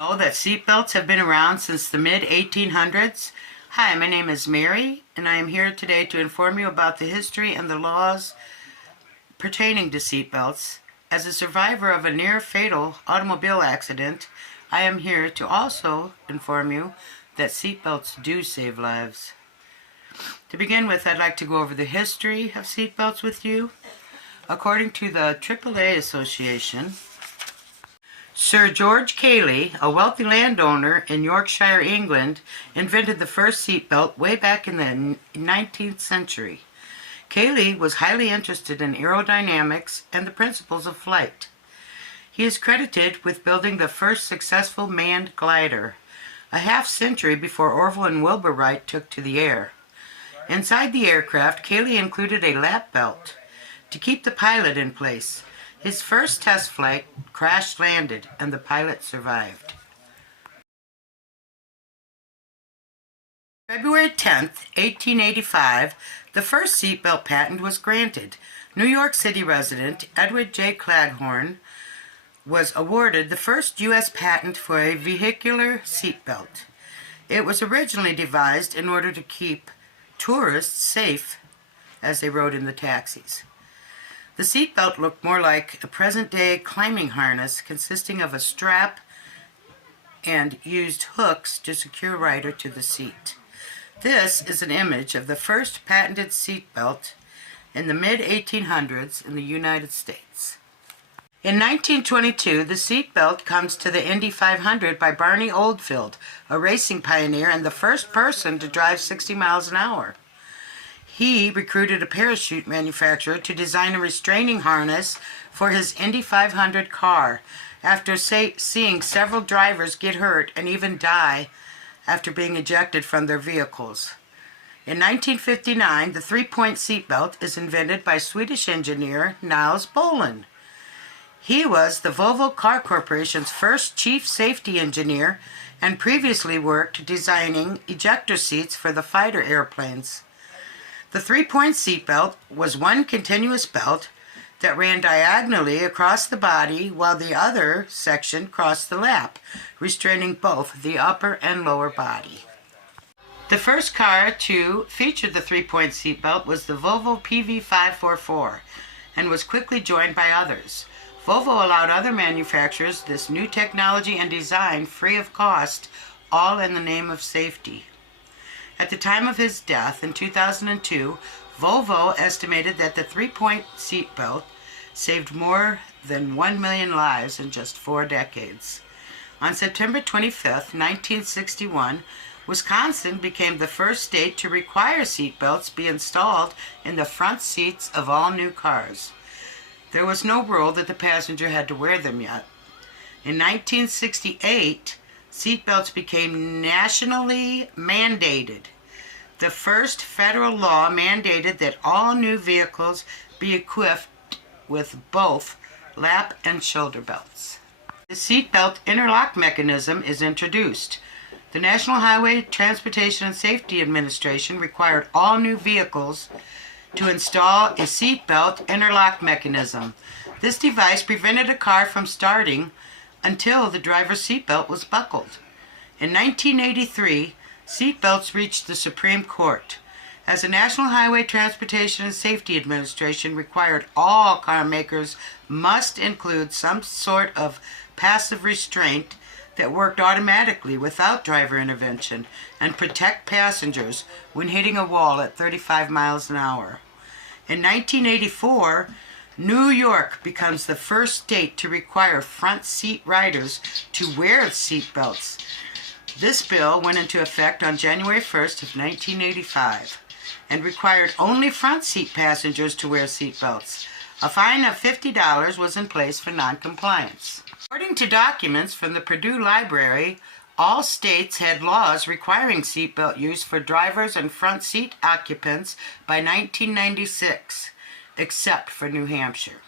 Know that seatbelts have been around since the mid-1800s? Hi, my name is Mary, and I am here today to inform you about the history and the laws pertaining to seatbelts. As a survivor of a near-fatal automobile accident, I am here to also inform you that seatbelts do save lives. To begin with, I'd like to go over the history of seatbelts with you. According to the AAA Association, Sir George Cayley, a wealthy landowner in Yorkshire, England, invented the first seatbelt way back in the 19th century. Cayley was highly interested in aerodynamics and the principles of flight. He is credited with building the first successful manned glider, a half-century before Orville and Wilbur Wright took to the air. Inside the aircraft, Cayley included a lap belt to keep the pilot in place. His first test flight crash-landed, and the pilot survived. February 10, 1885, the first seatbelt patent was granted. New York City resident Edward J. Claghorn was awarded the first U.S. patent for a vehicular seatbelt. It was originally devised in order to keep tourists safe as they rode in the taxis. The seatbelt looked more like a present-day climbing harness consisting of a strap and used hooks to secure a rider to the seat. This is an image of the first patented seatbelt in the mid-1800s in the United States. In 1922, the seatbelt comes to the Indy 500 by Barney Oldfield, a racing pioneer and the first person to drive 60 miles an hour. He recruited a parachute manufacturer to design a restraining harness for his Indy 500 car after seeing several drivers get hurt and even die after being ejected from their vehicles. In 1959, the three-point seatbelt is invented by Swedish engineer Niels Bohlin. He was the Volvo Car Corporation's first chief safety engineer and previously worked designing ejector seats for the fighter airplanes. The three-point seatbelt was one continuous belt that ran diagonally across the body while the other section crossed the lap, restraining both the upper and lower body. The first car to feature the three-point seatbelt was the Volvo PV544 and was quickly joined by others. Volvo allowed other manufacturers this new technology and design free of cost, all in the name of safety. At the time of his death in 2002, Volvo estimated that the three-point seatbelt saved more than 1 million lives in just 4 decades. On September 25, 1961, Wisconsin became the first state to require seatbelts be installed in the front seats of all new cars. There was no rule that the passenger had to wear them yet. In 1968, seatbelts became nationally mandated. The first federal law mandated that all new vehicles be equipped with both lap and shoulder belts. The seatbelt interlock mechanism is introduced. The National Highway Transportation and Safety Administration required all new vehicles to install a seatbelt interlock mechanism. This device prevented a car from starting until the driver's seatbelt was buckled. In 1983, seatbelts reached the Supreme Court. As the National Highway Transportation and Safety Administration required all car makers must include some sort of passive restraint that worked automatically without driver intervention and protect passengers when hitting a wall at 35 miles an hour. In 1984, New York becomes the first state to require front seat riders to wear seat belts. This bill went into effect on January 1st of 1985 and required only front seat passengers to wear seat belts. A fine of $50 was in place for noncompliance. According to documents from the Purdue Library, all states had laws requiring seatbelt use for drivers and front seat occupants by 1996, except for New Hampshire.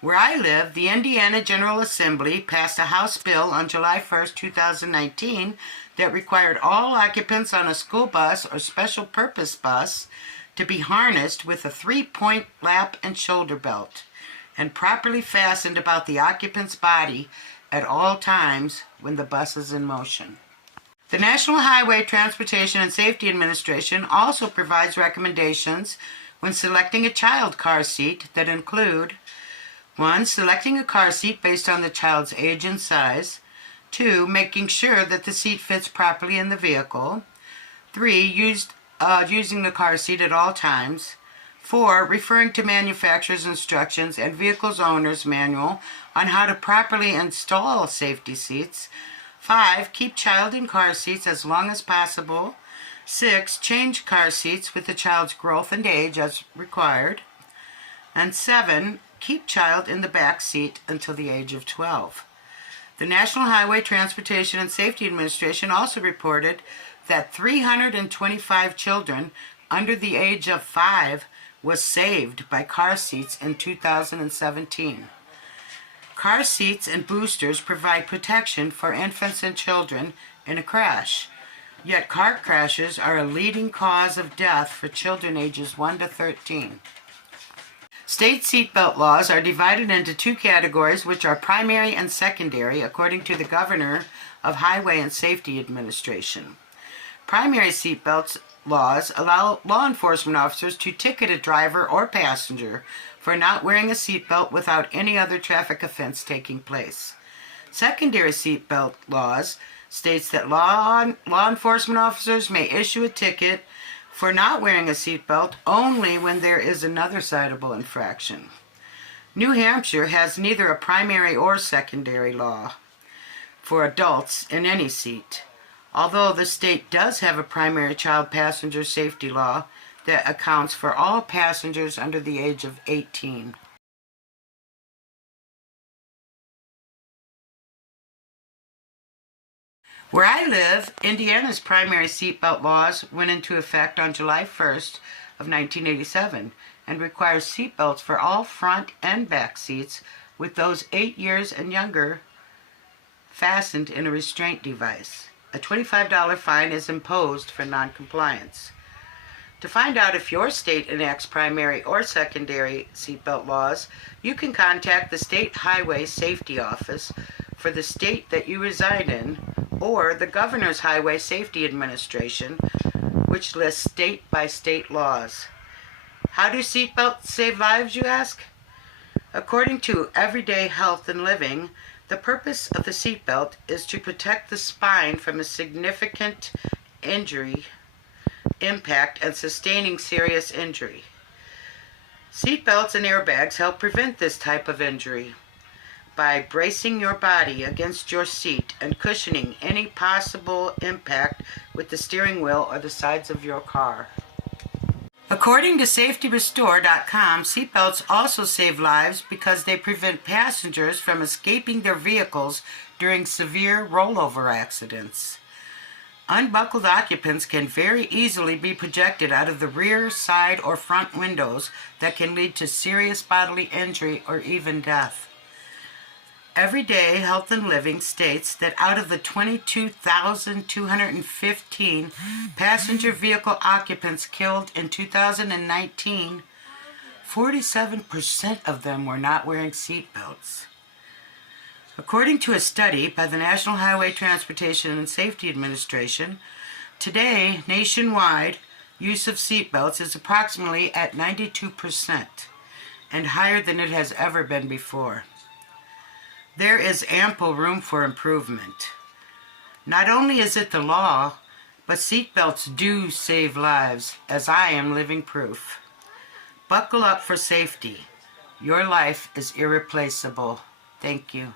Where I live, the Indiana General Assembly passed a House bill on July 1, 2019 that required all occupants on a school bus or special purpose bus to be harnessed with a three-point lap and shoulder belt and properly fastened about the occupant's body at all times when the bus is in motion. The National Highway Transportation and Safety Administration also provides recommendations when selecting a child car seat that include 1. Selecting a car seat based on the child's age and size. 2. Making sure that the seat fits properly in the vehicle. 3. Using the car seat at all times. 4. Referring to manufacturer's instructions and vehicle's owner's manual on how to properly install safety seats. 5. Keep child in car seats as long as possible. 6. Change car seats with the child's growth and age as required. And 7. Keep child in the back seat until the age of 12. The National Highway Transportation and Safety Administration also reported that 325 children under the age of 5 was saved by car seats in 2017. Car seats and boosters provide protection for infants and children in a crash. Yet car crashes are a leading cause of death for children ages 1 to 13. State seatbelt laws are divided into two categories, which are primary and secondary, according to the Governor of Highway and Safety Administration. Primary seatbelt laws allow law enforcement officers to ticket a driver or passenger for not wearing a seatbelt without any other traffic offense taking place. Secondary seatbelt laws states that law enforcement officers may issue a ticket for not wearing a seatbelt only when there is another citable infraction. New Hampshire has neither a primary or secondary law for adults in any seat, although the state does have a primary child passenger safety law that accounts for all passengers under the age of 18. Where I live, Indiana's primary seatbelt laws went into effect on July 1st of 1987 and require seatbelts for all front and back seats, with those 8 years and younger fastened in a restraint device. A $25 fine is imposed for noncompliance. To find out if your state enacts primary or secondary seatbelt laws, you can contact the State Highway Safety Office for the state that you reside in, or the Governor's Highway Safety Administration, which lists state-by-state laws. How do seatbelts save lives, you ask? According to Everyday Health and Living, the purpose of the seatbelt is to protect the spine from a significant injury, impact, and sustaining serious injury. Seatbelts and airbags help prevent this type of injury by bracing your body against your seat and cushioning any possible impact with the steering wheel or the sides of your car. According to SafetyRestore.com, seatbelts also save lives because they prevent passengers from escaping their vehicles during severe rollover accidents. Unbuckled occupants can very easily be projected out of the rear, side, or front windows that can lead to serious bodily injury or even death. Everyday Health and Living states that out of the 22,215 passenger vehicle occupants killed in 2019, 47% of them were not wearing seatbelts. According to a study by the National Highway Transportation and Safety Administration, today, nationwide, use of seatbelts is approximately at 92% and higher than it has ever been before. There is ample room for improvement. Not only is it the law, but seatbelts do save lives, as I am living proof. Buckle up for safety. Your life is irreplaceable. Thank you.